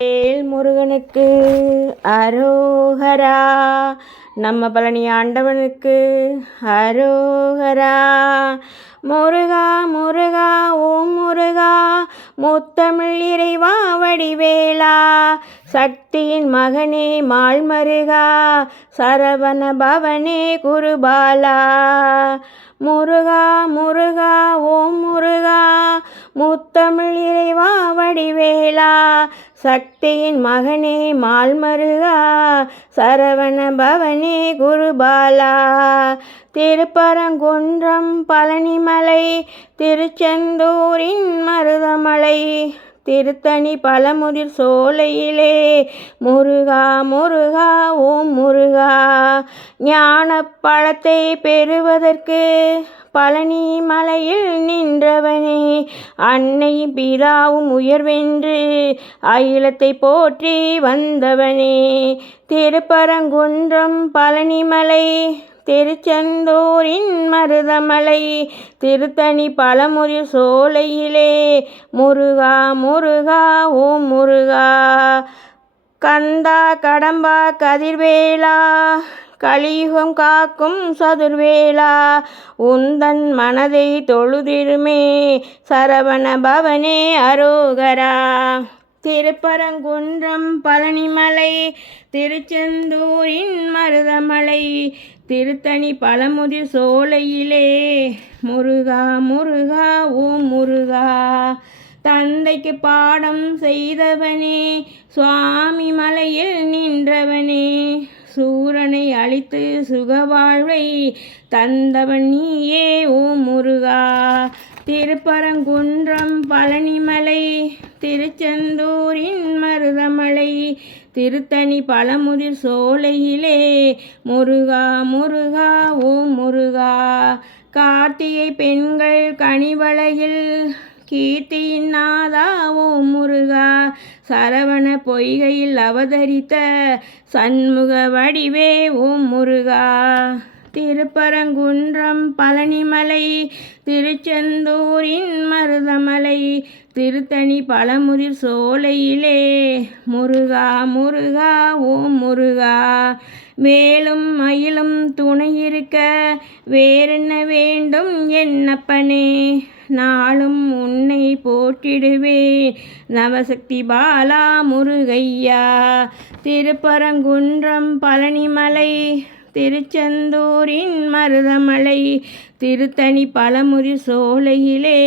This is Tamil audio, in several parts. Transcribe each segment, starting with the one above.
வேல் முருகனுக்கு அரோகரா. நம்ம பழனி ஆண்டவனுக்கு அரோகரா. முருகா முருகா ஓம் முருகா, முத்தமிழ் இறைவா வடிவேலா, சக்தியின் மகனே மால்மருகா, சரவண பவனே குருபாலா. முருகா முருகா ஓம் முருகா, முத்தமிழ் இறைவா வடிவேலா, சக்தியின் மகனே மால்மருகா, சரவண பவனே குருபாலா. திருப்பரங்குன்றம் பழனிமலை, திருச்செந்தூரின் மருதமலை, திருத்தணி பழமுதிர் சோலையிலே முருகா முருகா ஓம் முருகா. ஞானப் பழத்தை பெறுவதற்கு பழனி மலையில் நின்றவனே, அன்னையும் பிதாவும் உயர்வென்று அகிலத்தை போற்றி வந்தவனே. திருப்பரங்குன்றம் பழனிமலை, திருச்செந்தூரின் மருதமலை, திருத்தணி பழமுதிர் சோலையிலே முருகா முருகா ஓம் முருகா. கந்தா கடம்பா கதிர்வேலா, கலியுகம் காக்கும் சதுர்வேலா, உந்தன் மனதை தொழுதிடுமே சரவண பவனே அரோகரா. திருப்பரங்குன்றம் பழனிமலை, திருச்செந்தூரின் மருதமலை, திருத்தணி பழமுதிர் சோலையிலே முருகா முருகா ஓம் முருகா. தந்தைக்கு பாடம் செய்தவனே, சுவாமி மலையில் நின்றவனே, சூரனை அழித்து சுகவாழ்வை தந்தவன் நீயே ஓம் முருகா. திருப்பரங்குன்றம் பழனிமலை, திருச்செந்தூரின் மருதமலை, திருத்தணி பழமுதிர் சோலையிலே முருகா முருகா ஓம் முருகா. கார்த்திகை பெண்கள் கனிவளையில் கீர்த்தியின் நாதா ஓம் முருகா, சரவண பொய்கையில் அவதரித்த சண்முக வடிவே ஓம் முருகா. திருப்பரங்குன்றம் பழனிமலை, திருச்செந்தூரின் மருதமலை, திருத்தணி பழமுதிர் சோலையிலே முருகா முருகா ஓம் முருகா. வேலும் மயிலும் துணை இருக்க வேறென்ன வேண்டும் என்னப்பனே, நாளும் உன்னை போற்றிடுவேன் நவசக்தி பாலா முருகையா. திருப்பரங்குன்றம் பழனிமலை, திருச்செந்தூரின் மருதமலை, திருத்தணி பழமுதிர் சோலையிலே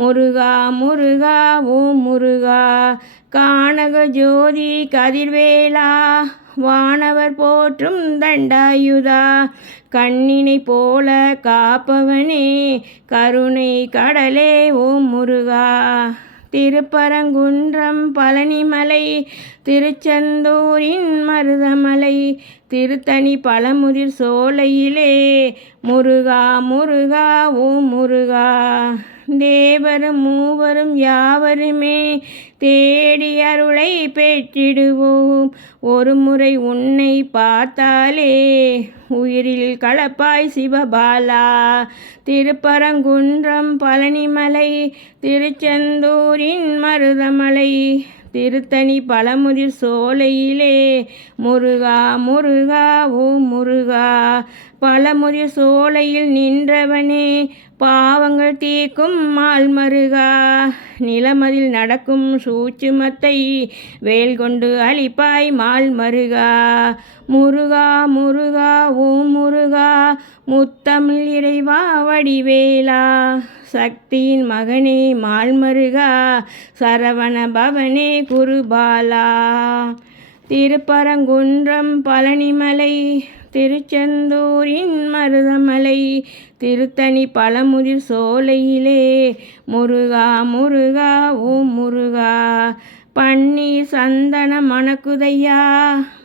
முருகா முருகா ஓம் முருகா. கானக ஜோதி கதிர்வேலா, வானவர் போற்றும் தண்டாயுதா, கண்ணினை போல காப்பவனே கருணை கடலே ஓம் முருகா. திருப்பரங்குன்றம் பழனிமலை, திருச்செந்தூரின் மருதமலை, திருத்தணி பழமுதிர் சோலையிலே முருகா முருகா ஓம் முருகா. தேவரும் மூவரும் யாவருமே தேடி அருளை பெற்றிடுவோம், ஒரு முறை உன்னை பார்த்தாலே உயிரில் கலப்பாய் சிவபாலா. திருப்பரங்குன்றம் பழனிமலை, திருச்செந்தூரின் மருதமலை, திருத்தணி பழமுதிர் சோலையிலே முருகா முருகா ஓம் முருகா. பழமுதிர் சோலையில் நின்றவனே, பாவங்கள் தீர்க்கும் மால்மருகா, நிலமதில் நடக்கும் சூட்சுமத்தை வேல் கொண்டு அழிப்பாய் மால்மருகா. முருகா முருகா ஓம் முருகா, முத்தமிழ் இறைவா வடிவேலா, சக்தியின் மகனே மால்மருகா, சரவண பவனே குருபாலா. திருப்பரங்குன்றம் பழனிமலை, திருச்செந்தூரின் மருதமலை, திருத்தணி பழமுதிர் சோலையிலே முருகா முருகா ஓம் முருகா. பன்னீர் சந்தன மணக்குதையா,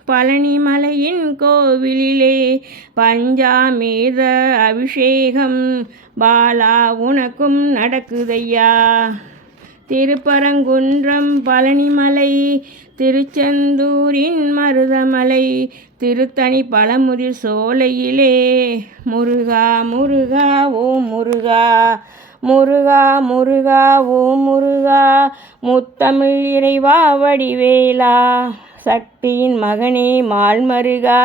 பழனிமலையின் கோவிலிலே பஞ்சாமிர்த அபிஷேகம் பாலா உனக்கும் நடக்குதையா. திருப்பரங்குன்றம் பழனிமலை, திருச்செந்தூரின் மருதமலை, திருத்தணி பழமுதிர் சோலையிலே முருகா முருகா ஓம் முருகா. முருகா முருகா ஓம் முருகா முத்தமிழ் இறைவா வடிவேலா சக்தியின் மகனே மால்மருகா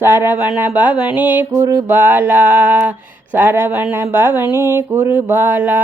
சரவண பவனே குருபாலா சரவண பவனே குருபாலா.